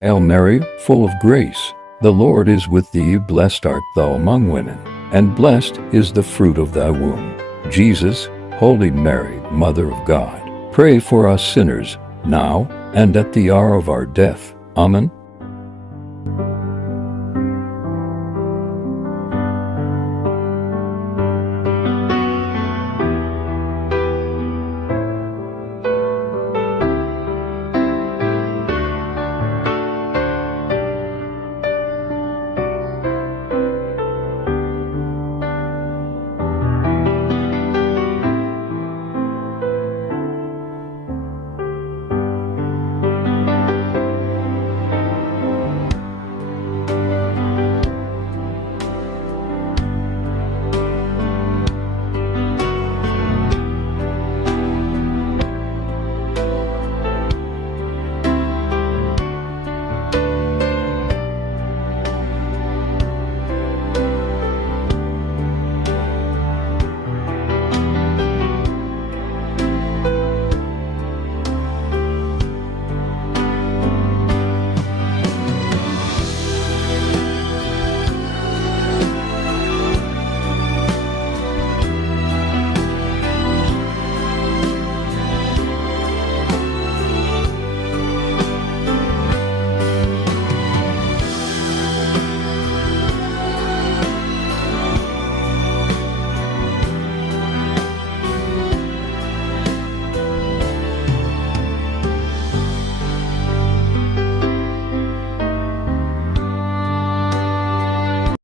Hail Mary, full of grace, the Lord is with thee. Blessed art thou among women, and blessed is the fruit of thy womb, Jesus. Holy Mary, Mother of God, pray for us sinners, now and at the hour of our death. Amen.